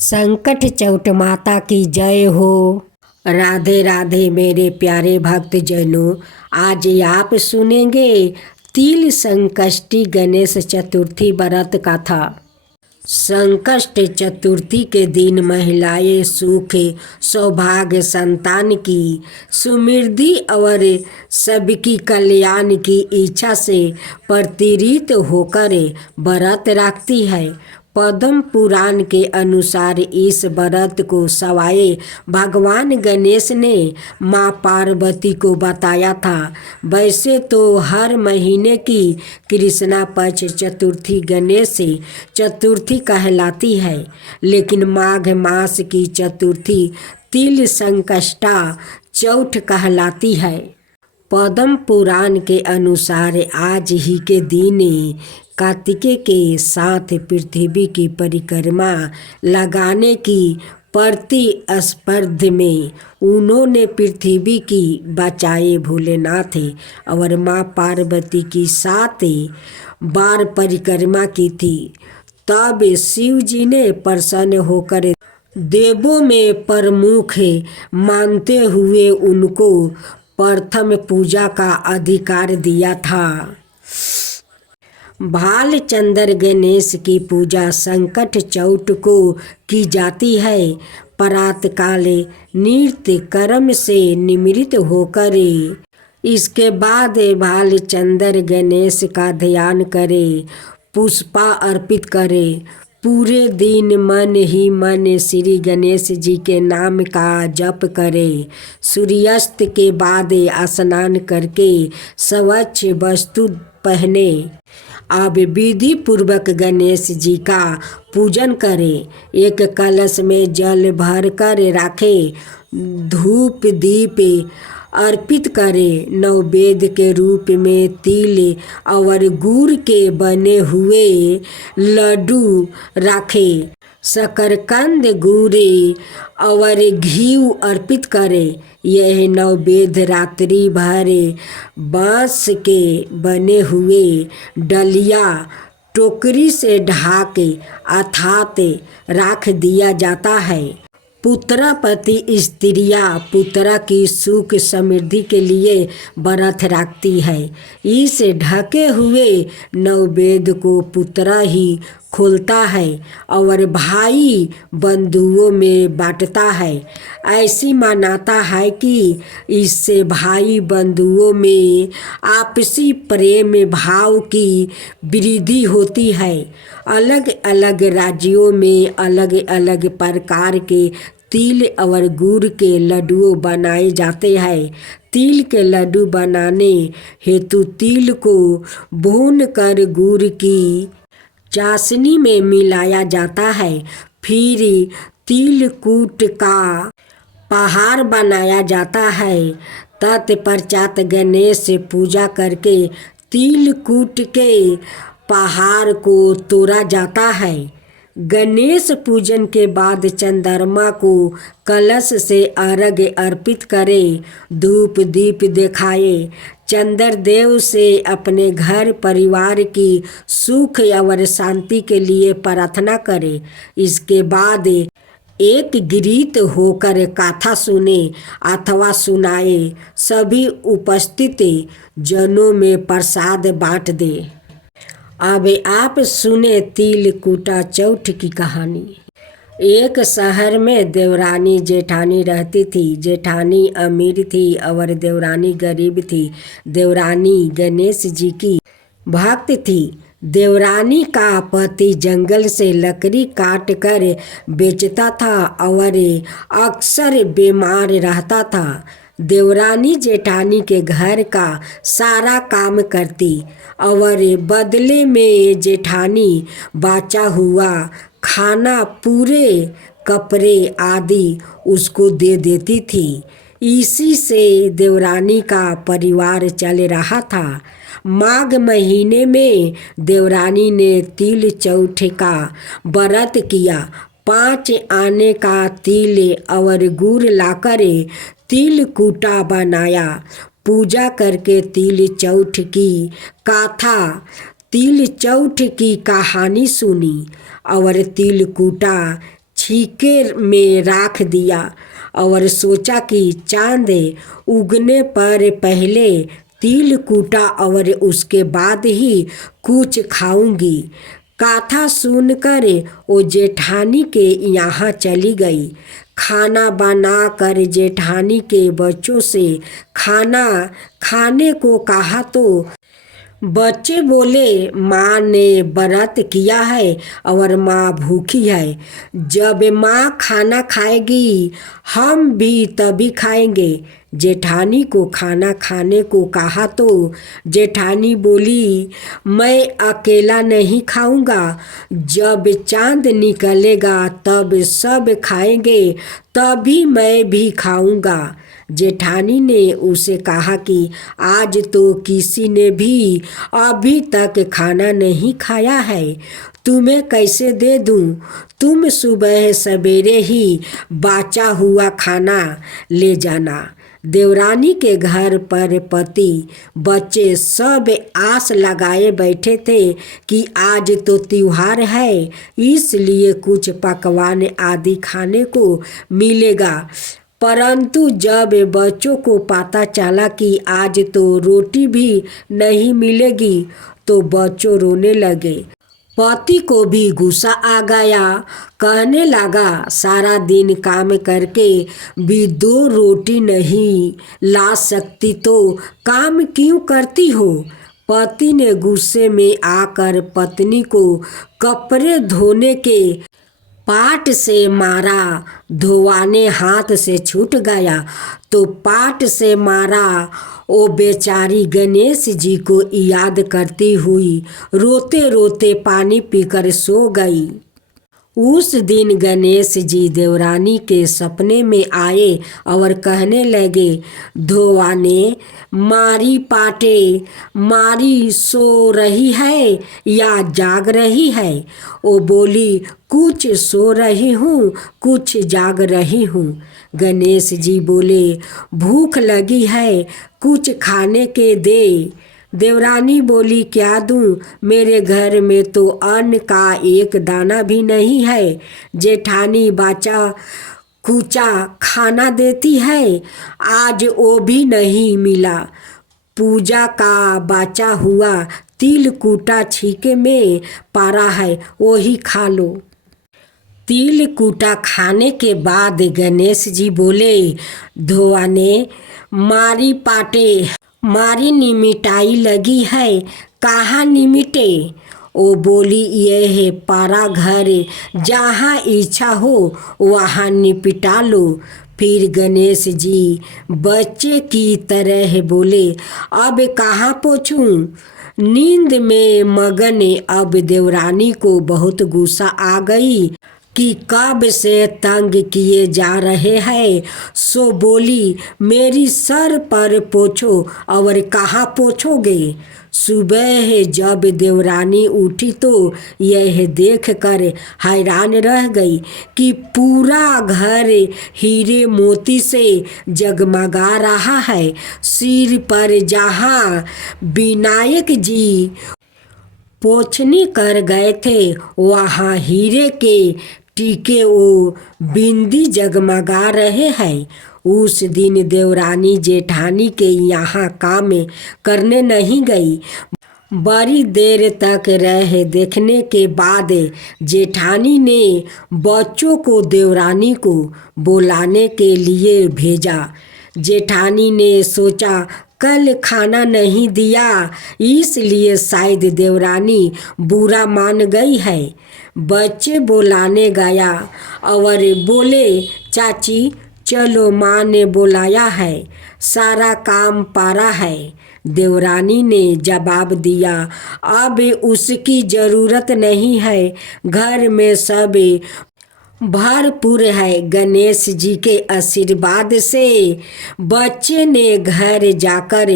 संकट चौट माता की जय हो। राधे राधे मेरे प्यारे भक्त जनों, आज आप सुनेंगे तिल संकष्टी गणेश चतुर्थी व्रत कथा। संकष्ट चतुर्थी के दिन महिलाएं सुख सौभाग्य संतान की समृद्धि और सबकी कल्याण की इच्छा से प्रेरित होकर व्रत रखती है। पद्म पुराण के अनुसार इस व्रत को सवाए भगवान गणेश ने माँ पार्वती को बताया था। वैसे तो हर महीने की कृष्णा पक्ष चतुर्थी गणेश चतुर्थी कहलाती है, लेकिन माघ मास की चतुर्थी तिल संकष्टा चौथ कहलाती है। पद्म पुराण के अनुसार आज ही के दिन कार्तिकेय के साथ पृथ्वी की परिक्रमा लगाने की प्रतिस्पर्धा में उन्होंने पृथ्वी की बचाए भोलेनाथ और माँ पार्वती की 7 बार परिक्रमा की थी। तब शिव जी ने प्रसन्न होकर देवों में प्रमुख मानते हुए उनको प्रथम पूजा का अधिकार दिया था। भालचंद्र गणेश की पूजा संकट चौथ को की जाती है। प्रातःकाल नृत्य कर्म से निमित्त होकर इसके बाद भालचंद्र गणेश का ध्यान करे, पुष्पा अर्पित करे। पूरे दिन मन ही मन श्री गणेश जी के नाम का जप करे। सूर्यास्त के बाद स्नान करके स्वच्छ वस्त्र पहने। अब विधि पूर्वक गणेश जी का पूजन करें। एक कलश में जल भर कर रखे, धूप दीप अर्पित करें। नैवेद्य के रूप में तिल और गुड़ के बने हुए लड्डू रखें। शकरकंद गुड़ और घी अर्पित करें। यह नैवेद्य रात्रि भर बांस के बने हुए डलिया टोकरी से ढाक अर्थात रख दिया जाता है। पुत्रपति स्त्रियां पुत्र की सुख समृद्धि के लिए व्रत रखती है। इस ढके हुए नैवेद्य को पुत्र ही खोलता है और भाई बंधुओं में बांटता है। ऐसी मान्यता है कि इससे भाई बंधुओं में आपसी प्रेम भाव की वृद्धि होती है। अलग अलग राज्यों में अलग अलग प्रकार के तिल और गुड़ के लड्डू बनाए जाते हैं। तिल के लड्डू बनाने हेतु तिल को भून कर गुड़ की चाशनी में मिलाया जाता है। फिर तिलकूट का पहाड़ बनाया जाता है। तत्पश्चात गणेश पूजा करके तिलकूट के पहाड़ को तोड़ा जाता है। गणेश पूजन के बाद चंद्रमा को कलश से अर्घ्य अर्पित करें, धूप दीप दिखाए। चंद्रदेव से अपने घर परिवार की सुख और शांति के लिए प्रार्थना करें। इसके बाद एक गीत होकर कथा सुने अथवा सुनाए। सभी उपस्थित जनों में प्रसाद बांट दे। अब आप सुने तिलकुटा चौथ की कहानी। एक शहर में देवरानी जेठानी रहती थी। जेठानी अमीर थी और देवरानी गरीब थी। देवरानी गणेश जी की भक्त थी। देवरानी का पति जंगल से लकड़ी काट कर बेचता था और अक्सर बीमार रहता था। देवरानी जेठानी के घर का सारा काम करती और बदले में जेठानी बचा हुआ खाना, पूरे कपड़े आदि उसको दे देती थी। इसी से देवरानी का परिवार चल रहा था। माघ महीने में देवरानी ने तिल चौथ का व्रत किया। 5 आने का तिल और गुड़ लाकर तिलकुटा बनाया। पूजा करके तिल चौथ की कहानी सुनी और तिलकुटा छीके में राख दिया और सोचा कि चांद उगने पर पहले तिल कूटा और उसके बाद ही कुछ खाऊंगी। कथा सुनकर वो जेठानी के यहाँ चली गई। खाना बनाकर जेठानी के बच्चों से खाना खाने को कहा तो बच्चे बोले माँ ने व्रत किया है और माँ भूखी है। जब माँ खाना खाएगी हम भी तभी खाएंगे। जेठानी को खाना खाने को कहा तो जेठानी बोली मैं अकेला नहीं खाऊंगा, जब चांद निकलेगा तब सब खाएंगे तभी मैं भी खाऊंगा। जेठानी ने उसे कहा कि आज तो किसी ने भी अभी तक खाना नहीं खाया है, तुम्हें कैसे दे दूं? तुम सुबह सवेरे ही बाचा हुआ खाना ले जाना। देवरानी के घर पर पति बच्चे सब आस लगाए बैठे थे कि आज तो त्योहार है, इसलिए कुछ पकवान आदि खाने को मिलेगा। परंतु जब बच्चों को पता चला कि आज तो रोटी भी नहीं मिलेगी तो बच्चों रोने लगे। पति को भी गुस्सा आ गया, कहने लगा सारा दिन काम करके भी 2 रोटी नहीं ला सकती तो काम क्यों करती हो? पति ने गुस्से में आकर पत्नी को कपड़े धोने के पाट से मारा। धोवाने हाथ से छूट गया तो पाट से मारा। वो बेचारी गणेश जी को याद करती हुई रोते रोते पानी पीकर सो गई। उस दिन गणेश जी देवरानी के सपने में आए और कहने लगे धोवाने मारी पाटे मारी सो रही है या जाग रही है? वो बोली कुछ सो रही हूँ कुछ जाग रही हूँ। गणेश जी बोले भूख लगी है कुछ खाने के दे। देवरानी बोली क्या दूं, मेरे घर में तो अन्न का एक दाना भी नहीं है। जेठानी बाचा कूचा खाना देती है, आज वो भी नहीं मिला। पूजा का बाचा हुआ तिल कूटा छीके में पारा है, वो ही खा लो। तिल कूटा खाने के बाद गणेश जी बोले धोवाने मारी पाटे मारी निमिटाई लगी है, कहाँ निमिटे? ओ बोली ये है पारा घर, जहाँ इच्छा हो वहाँ निपटा लो। फिर गणेश जी बच्चे की तरह बोले अब कहाँ पहुँचूँ? नींद में मगन अब देवरानी को बहुत गुस्सा आ गई कि कब से तंग किए जा रहे हैं, सो बोली मेरी सर पर पोछो। और कहाँ पोछोगे? सुबह जब देवरानी उठी तो यह देखकर हैरान रह गई कि पूरा घर हीरे मोती से जगमगा रहा है। सिर पर जहाँ विनायक जी पोछनी कर गए थे वहाँ हीरे के टीके वो बिंदी जगमगा रहे हैं। उस दिन देवरानी जेठानी के यहाँ काम करने नहीं गई। बड़ी देर तक रह देखने के बाद जेठानी ने बच्चों को देवरानी को बुलाने के लिए भेजा। जेठानी ने सोचा कल खाना नहीं दिया इसलिए शायद देवरानी बुरा मान गई है। बच्चे बुलाने गया और बोले चाची चलो माँ ने बुलाया है, सारा काम पारा है। देवरानी ने जवाब दिया अब उसकी ज़रूरत नहीं है, घर में सब भरपूर है। गणेश जी के आशीर्वाद से बच्चे ने घर जाकर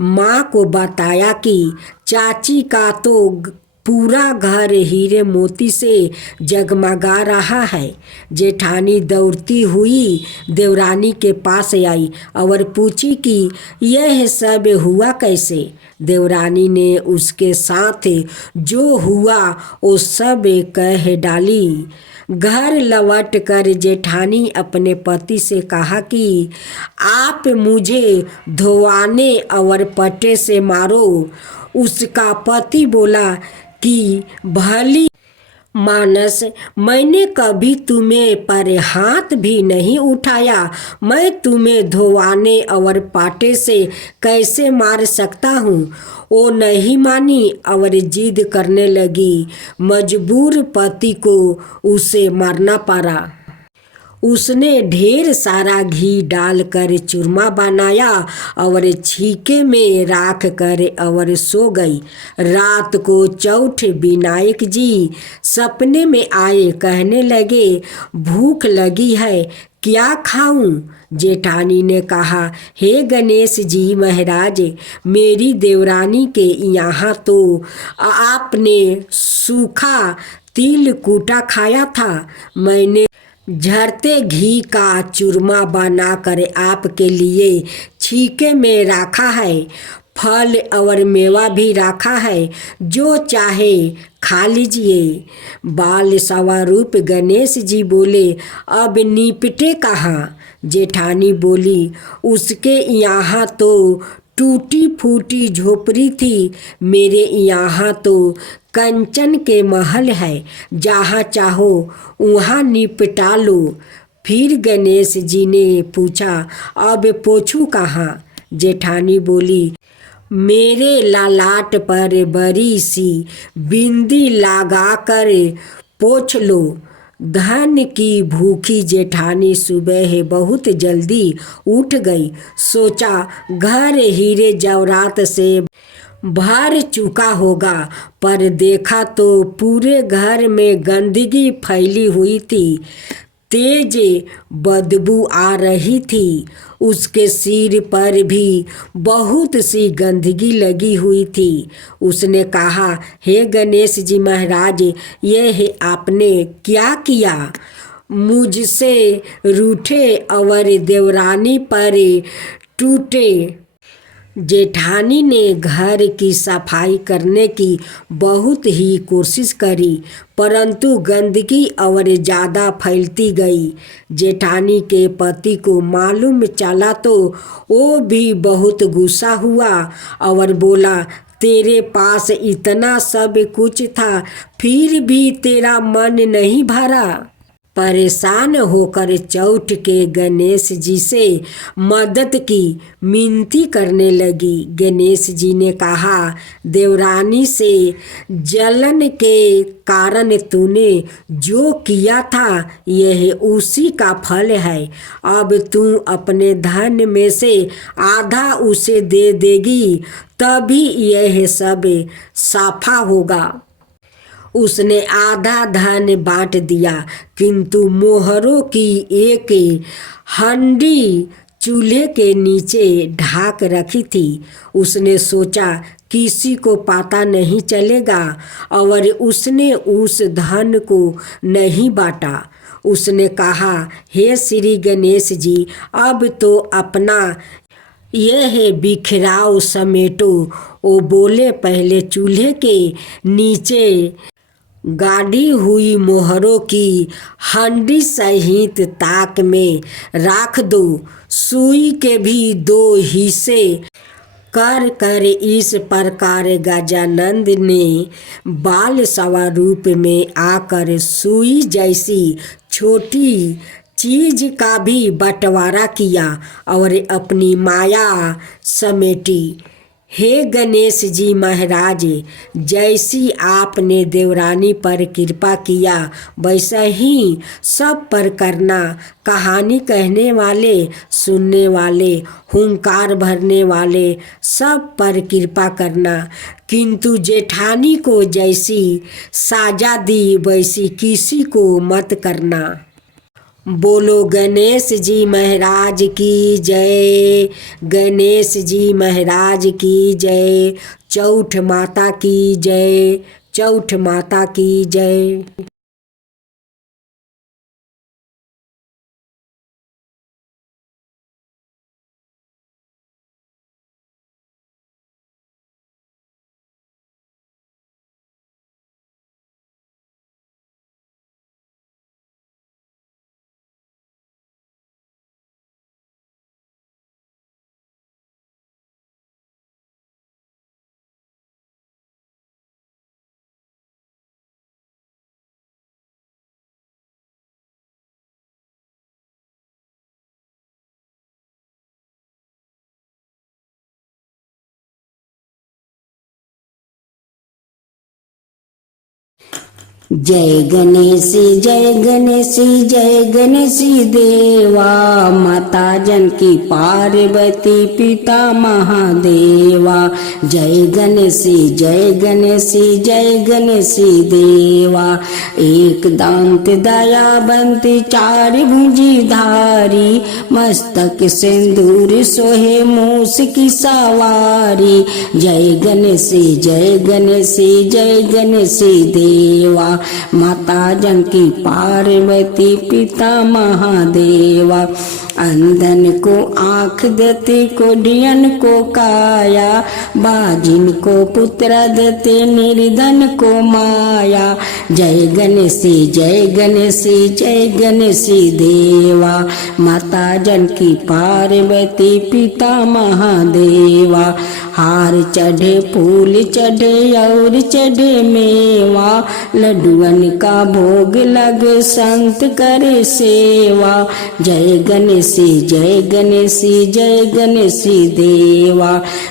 माँ को बताया कि चाची का तो पूरा घर हीरे मोती से जगमगा रहा है। जेठानी दौड़ती हुई देवरानी के पास आई और पूछी कि यह सब हुआ कैसे। देवरानी ने उसके साथ जो हुआ वो सब कह डाली। घर लौट कर जेठानी अपने पति से कहा कि आप मुझे धोआने और पट्टे से मारो। उसका पति बोला कि भली मानस, मैंने कभी तुम्हें पर हाथ भी नहीं उठाया। मैं तुम्हें धोआने और पाटे से कैसे मार सकता हूँ। वो नहीं मानी और जिद करने लगी। मजबूर पति को उसे मारना पड़ा। उसने ढेर सारा घी डालकर चूरमा बनाया और छीके में राख कर और सो गई। रात को चौठ विनायक जी सपने में आए। कहने लगे, भूख लगी है, क्या खाऊं। जेठानी ने कहा, हे गणेश जी महाराज, मेरी देवरानी के यहाँ तो आपने सूखा तिल कूटा खाया था। मैंने झरते घी का चूरमा बनाकर आपके लिए छीके में रखा है। फल और मेवा भी रखा है, जो चाहे खा लीजिए। बाल स्वरूप गणेश जी बोले, अब निपटे कहाँ। जेठानी बोली, उसके यहाँ तो टूटी फूटी झोपड़ी थी, मेरे यहाँ तो कंचन के महल है, जहाँ चाहो वहाँ निपटा लो। फिर गणेश जी ने पूछा, अब पोछूं कहाँ। जेठानी बोली, मेरे लालाट पर बड़ी सी बिंदी लगाकर पोछ लो। धन की भूखी जेठानी सुबह बहुत जल्दी उठ गई। सोचा घर हीरे जवाहरात से भर चुका होगा, पर देखा तो पूरे घर में गंदगी फैली हुई थी। तेज बदबू आ रही थी। उसके सिर पर भी बहुत सी गंदगी लगी हुई थी। उसने कहा, हे गणेश जी महाराज, यह आपने क्या किया। मुझसे रूठे और देवरानी पर टूटे। जेठानी ने घर की सफाई करने की बहुत ही कोशिश करी, परंतु गंदगी और ज़्यादा फैलती गई। जेठानी के पति को मालूम चला तो वो भी बहुत गुस्सा हुआ और बोला, तेरे पास इतना सब कुछ था, फिर भी तेरा मन नहीं भरा। परेशान होकर चौठ के गणेश जी से मदद की मिनती करने लगी। गणेश जी ने कहा, देवरानी से जलन के कारण तूने जो किया था यह उसी का फल है। अब तू अपने धन में से आधा उसे दे देगी, तभी यह सब साफा होगा। उसने आधा धन बांट दिया, किंतु मोहरों की एक हंडी चूल्हे के नीचे ढाक रखी थी। उसने सोचा किसी को पता नहीं चलेगा और उसने उस धन को नहीं बांटा। उसने कहा, हे श्री गणेश जी, अब तो अपना यह बिखराव समेटो। वो बोले, पहले चूल्हे के नीचे गाड़ी हुई मोहरों की हंडी सहित ताक में रख दो। सुई के भी 2 हिस्से कर कर इस प्रकार गजानंद ने बाल स्वरूप में आकर सुई जैसी छोटी चीज का भी बंटवारा किया और अपनी माया समेटी। हे गणेश जी महाराज, जैसी आपने देवरानी पर कृपा किया वैसा ही सब पर करना। कहानी कहने वाले, सुनने वाले, हुंकार भरने वाले सब पर कृपा करना, किंतु जेठानी को जैसी साजा दी वैसी किसी को मत करना। बोलो गणेश जी महाराज की जय। गणेश जी महाराज की जय। चौठ माता की जय। चौठ माता की जय। जय गणेश जय गणेश जय गणेश देवा, माता जानकी पार्वती पिता महादेवा। जय गणेश जय गणेश जय गणेश देवा, एक दांत दयावंत चार भुजी धारी, मस्तक सिंदूर सोहे मूस की सवारी। जय गणेश जय गणेश जय गणेश देवा, माता जानकी पार्वती पिता महादेवा। अंधन को आँख देते, कोढ़ियन को काया, बाजिन को पुत्र देते, निर्धन को माया। जय गणेश जय गणेश जय गणेश देवा, माता जानकी पार्वती पिता महादेवा। हार चढ़े फूल चढ़े और चढ़े मेवा, लड्डुअन का भोग लगे संत करे सेवा। जय गणेश जय गणेश जय गणेश देवा,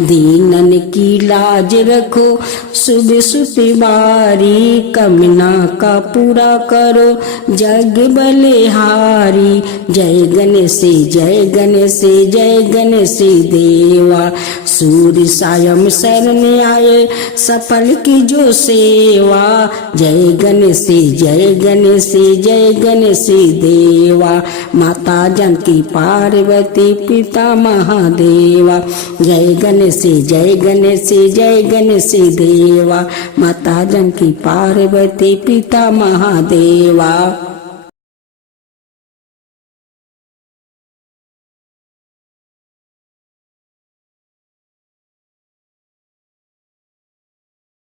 दीनन की लाज रखो सुबह सुतिवारी, कमना का पूरा करो जग बलिहारी। जय गणेश जय गणेश जय गणेश देवा, सूर्य सायं शरण आए सफल की जो सेवा। जय गणेश जय गणेश जय गणेश देवा, माता जानकी पार्वती पिता महादेवा। जय गणेश जय गणेश जय गणेश देवा, माता जानकी पार्वती पिता महादेवा।